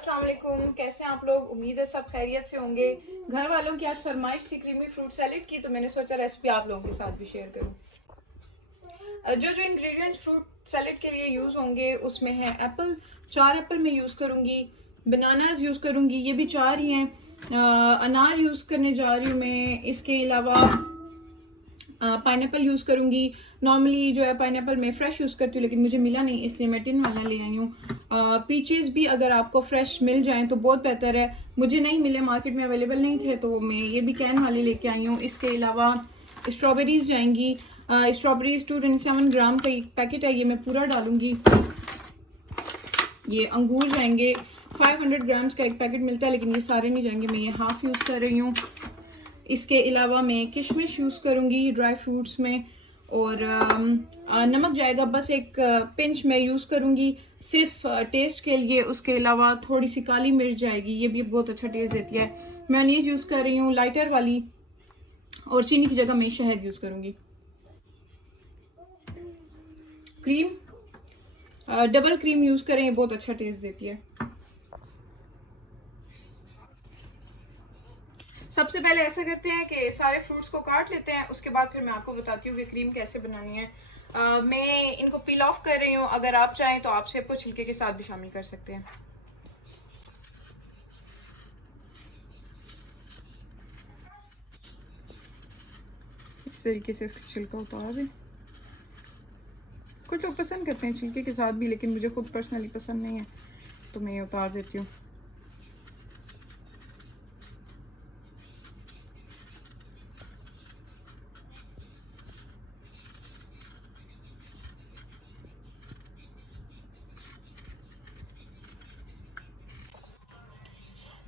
अस्सलाम वालेकुम। कैसे हैं आप लोग? उम्मीद है सब खैरियत से होंगे। घर वालों की आज फरमाइश थी क्रीमी फ्रूट सैलेड की, तो मैंने सोचा रेसिपी आप लोगों के साथ भी शेयर करूं। जो जो इंग्रेडिएंट्स फ्रूट सैलेड के लिए यूज़ होंगे उसमें है एप्पल, 4 एप्पल मैं यूज़ करूंगी। बनानास यूज़ करूंगी, ये भी 4 ही हैं। अनार यूज़ करने जा रही हूँ मैं। इसके अलावा पाइनएप्पल यूज़ करूँगी। नॉर्मली जो है पाइनएप्पल मैं फ़्रेश यूज़ करती हूँ, लेकिन मुझे मिला नहीं इसलिए मैं टिन वाला ले आई हूँ। पीचेस भी अगर आपको फ्रेश मिल जाएं तो बहुत बेहतर है। मुझे नहीं मिले, मार्केट में अवेलेबल नहीं थे, तो मैं ये भी कैन वाले लेके आई हूँ। इसके अलावा स्ट्रॉबेरीज़ जाएंगी। स्ट्रॉबेरीज़ 227 ग्राम का एक पैकेट है, ये मैं पूरा डालूँगी। ये अंगूर जाएंगे, 500 ग्राम्स का एक पैकेट मिलता है, लेकिन ये सारे नहीं जाएंगे, मैं ये हाफ़ यूज़ कर रही हूँ। इसके अलावा मैं किशमिश यूज़ करूँगी ड्राई फ्रूट्स में। और नमक जाएगा बस एक पिंच मैं यूज़ करूँगी सिर्फ टेस्ट के लिए। उसके अलावा थोड़ी सी काली मिर्च जाएगी, ये भी बहुत अच्छा टेस्ट देती है। मेयोनीज यूज़ कर रही हूँ लाइटर वाली, और चीनी की जगह मैं शहद यूज़ करूँगी। क्रीम डबल क्रीम यूज़ करें, ये बहुत अच्छा टेस्ट देती है। सबसे पहले ऐसा करते हैं कि सारे फ्रूट्स को काट लेते हैं, उसके बाद फिर मैं आपको बताती हूँ कि क्रीम कैसे बनानी है। मैं इनको पील ऑफ कर रही हूँ। अगर आप चाहें तो आप सेब को छिलके के साथ भी शामिल कर सकते हैं। इस तरीके से इसका छिलका उतार दें। कुछ लोग पसंद करते हैं छिलके के साथ भी, लेकिन मुझे खुद पर्सनली पसंद नहीं है, तो मैं ये उतार देती हूँ।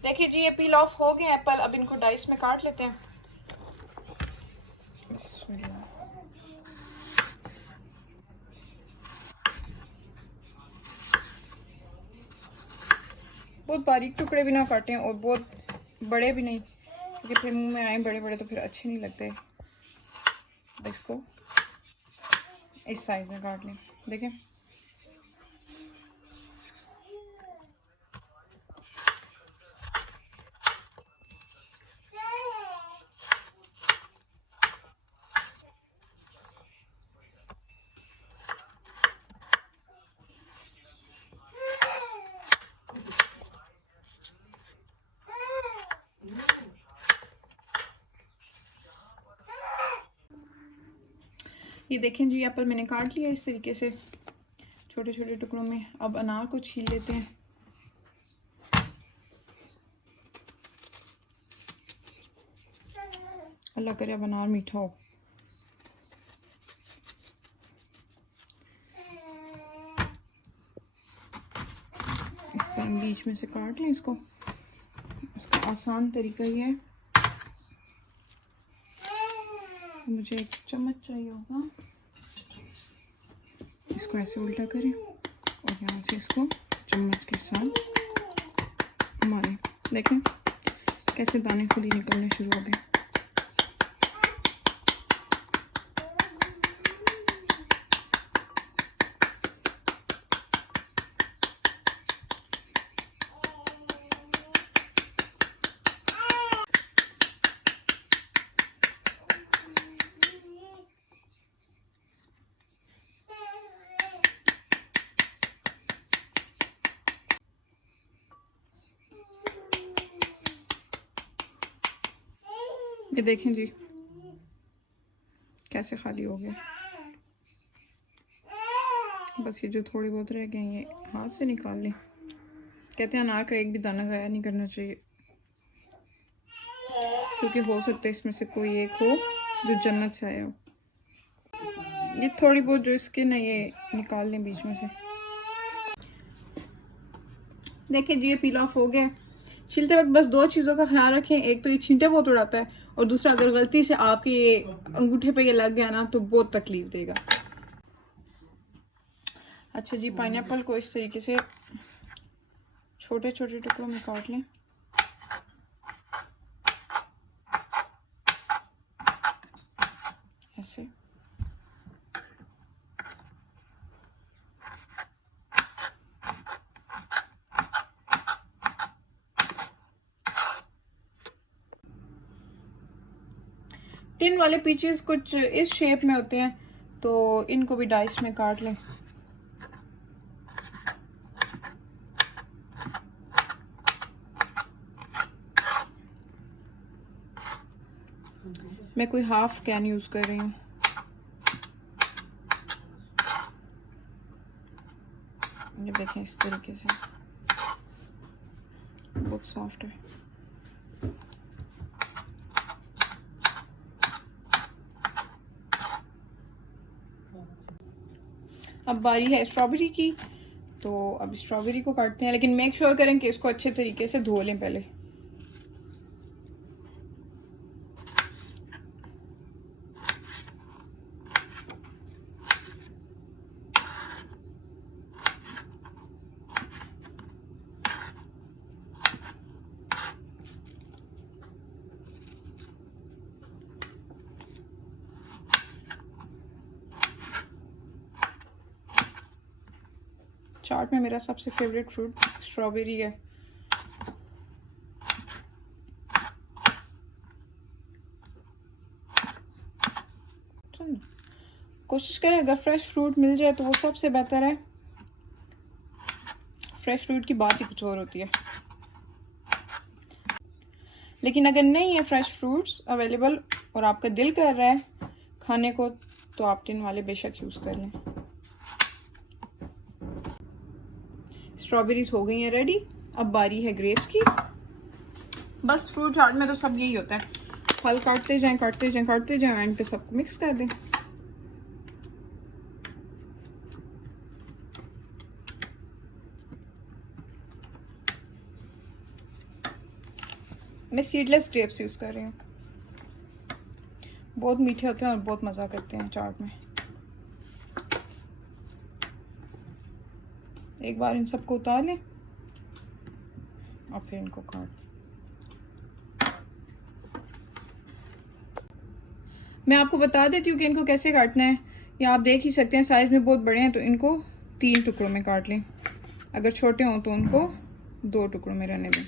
देखिए जी, ये पील ऑफ हो गए एप्पल। अब इनको डाइस में काट लेते हैं। बहुत बारीक टुकड़े भी ना काटें और बहुत बड़े भी नहीं, क्योंकि फिर मुंह में आए बड़े बड़े तो फिर अच्छे नहीं लगते। इसको इस साइज में काट लें। देखें, ये देखें जी, एप्पल मैंने काट लिया इस तरीके से छोटे छोटे टुकड़ों में। अब अनार को छील लेते हैं। अल्लाह करे अब अनार मीठा हो। इस तरह बीच में से काट लें इसको। इसका आसान तरीका ये है, मुझे एक चम्मच चाहिए होगा। इसको ऐसे उल्टा करें और यहाँ से इसको चम्मच के साथ मारें। देखें कैसे दाने खुद ही निकलने शुरू हो गए। ये देखें जी कैसे खाली हो गया। बस ये जो थोड़े बहुत रह गए ये हाथ से निकाल लें। कहते हैं अनार का एक भी दाना ज़ाया नहीं करना चाहिए, क्योंकि हो सकता है इसमें से कोई एक हो जो जन्नत से आया हो। ये थोड़ी बहुत जो स्किन है ये निकाल लें बीच में से। देखिए जी, ये पील ऑफ हो गया। छिलते वक्त बस 2 चीज़ों का ख्याल रखें। एक तो ये छींटे बहुत उड़ाता है, और दूसरा अगर गलती से आपके ये अंगूठे पे ये लग गया ना तो बहुत तकलीफ देगा। अच्छा जी, पाइनएप्पल को इस तरीके से छोटे छोटे टुकड़ों में काट लें। ऐसे टिन वाले पीचेस कुछ इस शेप में होते हैं, तो इनको भी डाइस में काट लें। मैं कोई हाफ कैन यूज कर रही हूँ। ये देखें इस तरीके से बहुत सॉफ्ट है। अब बारी है स्ट्रॉबेरी की, तो अब स्ट्रॉबेरी को काटते हैं, लेकिन मेक श्योर करें कि इसको अच्छे तरीके से धो लें पहले। चाट में मेरा सबसे फेवरेट फ्रूट स्ट्रॉबेरी है। कोशिश करें अगर फ्रेश फ्रूट मिल जाए तो वो सबसे बेहतर है। फ्रेश फ्रूट की बात ही कुछ और होती है। लेकिन अगर नहीं है फ्रेश फ्रूट्स अवेलेबल और आपका दिल कर रहा है खाने को, तो आप टिन वाले बेशक यूज़ कर लें। स्ट्रॉबेरीज हो गई हैं रेडी। अब बारी है ग्रेप्स की। बस फ्रूट चाट में तो सब यही होता है, फल काटते जाएं काटते जाएं काटते जाएं, एंड पे सबको मिक्स कर दें। मैं सीडलेस ग्रेप्स यूज़ कर रही हूँ, बहुत मीठे होते हैं और बहुत मज़ा करते हैं चाट में। एक बार इन सबको उतार लें और फिर इनको काट लें। मैं आपको बता देती हूँ कि इनको कैसे काटना है। या आप देख ही सकते हैं साइज़ में बहुत बड़े हैं तो इनको 3 टुकड़ों में काट लें, अगर छोटे हों तो उनको 2 टुकड़ों में रहने दें।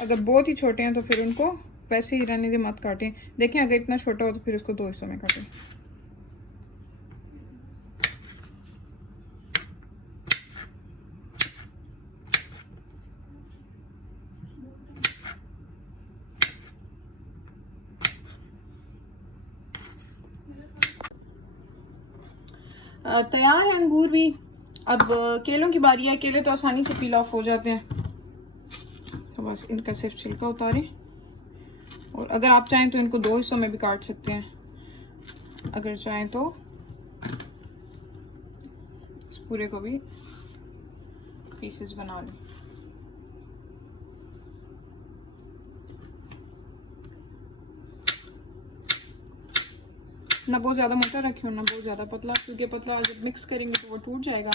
अगर बहुत ही छोटे हैं तो फिर उनको वैसे ही रहने दें, मत काटें। देखें अगर इतना छोटा हो तो फिर उसको 2 हिस्सों में काटें। तैयार है अंगूर भी। अब केलों की बारी है। केले तो आसानी से पील ऑफ हो जाते हैं, तो बस इनका सिर्फ छिलका उतारें। और अगर आप चाहें तो इनको 2 हिस्सों में भी काट सकते हैं, अगर चाहें तो इस पूरे को भी पीसेस बना लें। ना बहुत ज़्यादा मोटा रखें और ना बहुत ज़्यादा पतला, क्योंकि पतला जब मिक्स करेंगे तो वो टूट जाएगा,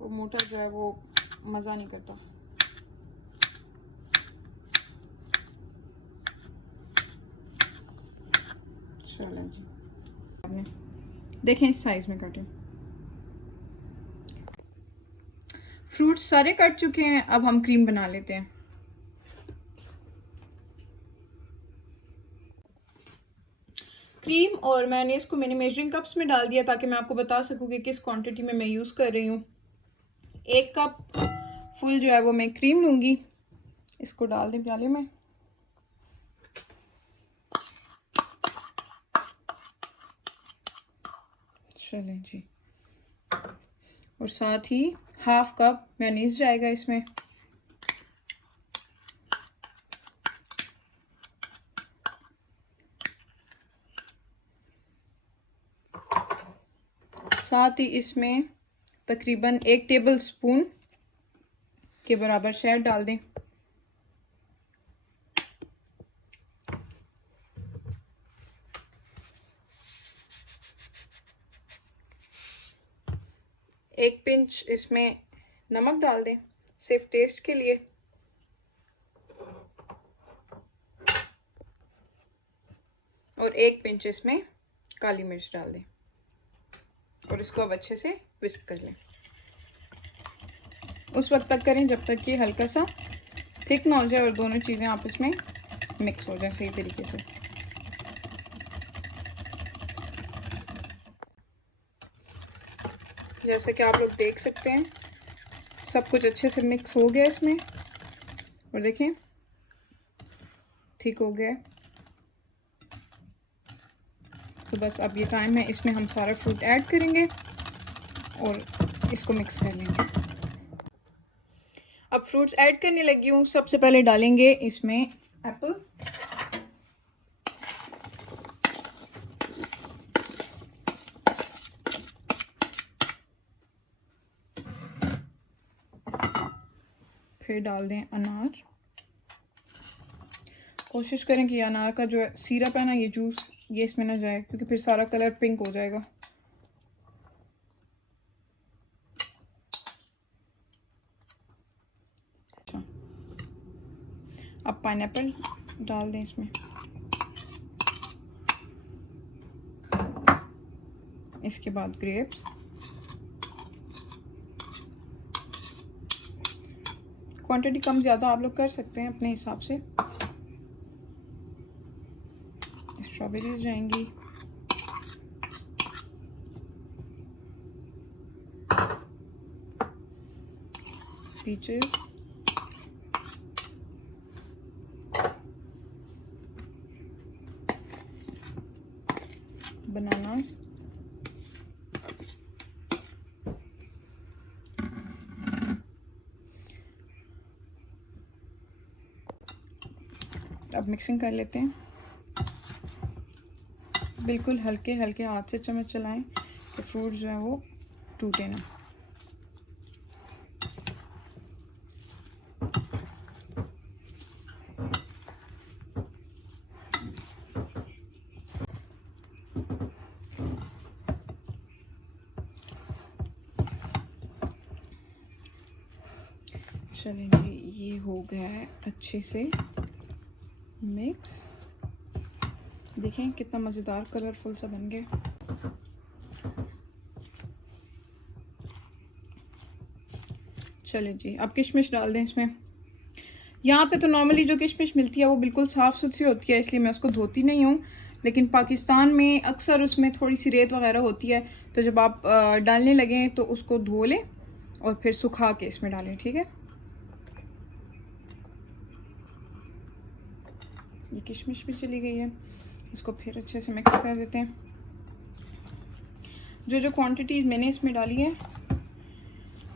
वो मोटा जो है वो मज़ा नहीं करता। चलें जी, आपने देखें इस साइज़ में काटें। फ्रूट्स सारे कट चुके हैं, अब हम क्रीम बना लेते हैं। क्रीम और मेयोनेज़ को मैंने मेजरिंग कप्स में डाल दिया ताकि मैं आपको बता सकूं कि किस क्वांटिटी में मैं यूज़ कर रही हूँ। 1 कप फुल जो है वो मैं क्रीम लूँगी, इसको डाल दें प्याले में। चलें जी, और साथ ही 1/2 कप मेयोनेज़ जाएगा इसमें। साथ ही इसमें तकरीबन 1 टेबल स्पून के बराबर शहद डाल दें। एक पिंच इसमें नमक डाल दें सिर्फ टेस्ट के लिए। और 1 पिंच इसमें काली मिर्च डाल दें और इसको अब अच्छे से विस्क कर लें। उस वक्त तक करें जब तक कि हल्का सा थिक ना हो जाए और दोनों चीज़ें आपस में मिक्स हो जाए सही तरीके से। जैसे कि आप लोग देख सकते हैं सब कुछ अच्छे से मिक्स हो गया इसमें, और देखें ठीक हो गया है। तो बस अब ये टाइम है, इसमें हम सारा फ्रूट ऐड करेंगे और इसको मिक्स कर लेंगे। अब फ्रूट्स ऐड करने लगी हूँ। सबसे पहले डालेंगे इसमें एप्पल, फिर डाल दें अनार। कोशिश करें कि अनार का जो सिरप है ना, ये जूस ये इसमें ना जाए, क्योंकि फिर सारा कलर पिंक हो जाएगा। अच्छा, अब पाइनएप्पल डाल दें इसमें। इसके बाद ग्रेप्स, क्वांटिटी कम ज़्यादा आप लोग कर सकते हैं अपने हिसाब से। स्ट्रॉबेरीज जाएंगी, पीचेस, बनानास, अब मिक्सिंग कर लेते हैं। बिल्कुल हल्के हल्के हाथ से चम्मच चलाएं कि फ्रूट जो है वो टूटे ना। चलें जी, ये हो गया है अच्छे से मिक्स। देखें कितना मज़ेदार कलरफुल सा बन गया। चलें जी, अब किशमिश डाल दें इसमें। यहाँ पे तो नॉर्मली जो किशमिश मिलती है वो बिल्कुल साफ़ सुथरी होती है, इसलिए मैं उसको धोती नहीं हूँ। लेकिन पाकिस्तान में अक्सर उसमें थोड़ी सी रेत वगैरह होती है, तो जब आप डालने लगें तो उसको धो लें और फिर सुखा के इसमें डालें, ठीक है। ये किशमिश भी चली गई है, इसको फिर अच्छे से मिक्स कर देते हैं। जो क्वांटिटी मैंने इसमें डाली है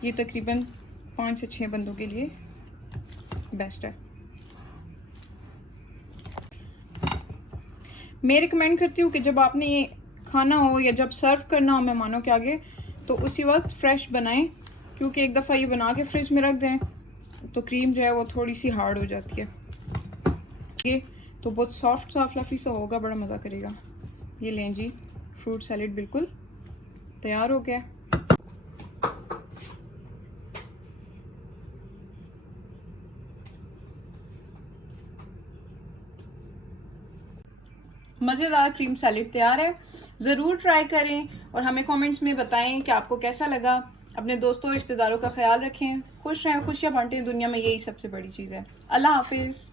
ये तकरीबन 5 से 6 बंदों के लिए बेस्ट है। मैं रिकमेंड करती हूँ कि जब आपने ये खाना हो या जब सर्व करना हो मेहमानों के आगे, तो उसी वक्त फ्रेश बनाएं, क्योंकि एक दफ़ा ये बना के फ्रिज में रख दें तो क्रीम जो है वो थोड़ी सी हार्ड हो जाती है। ये तो बहुत सॉफ्ट सा फ्लफी सा होगा, बड़ा मज़ा करेगा। ये लें जी, फ्रूट सैलेड बिल्कुल तैयार हो गया। मज़ेदार क्रीम सैलेड तैयार है। ज़रूर ट्राई करें और हमें कमेंट्स में बताएं कि आपको कैसा लगा। अपने दोस्तों रिश्तेदारों का ख्याल रखें, खुश रहें, खुशियाँ बांटें। दुनिया में यही सबसे बड़ी चीज़ है। अल्लाह हाफिज़।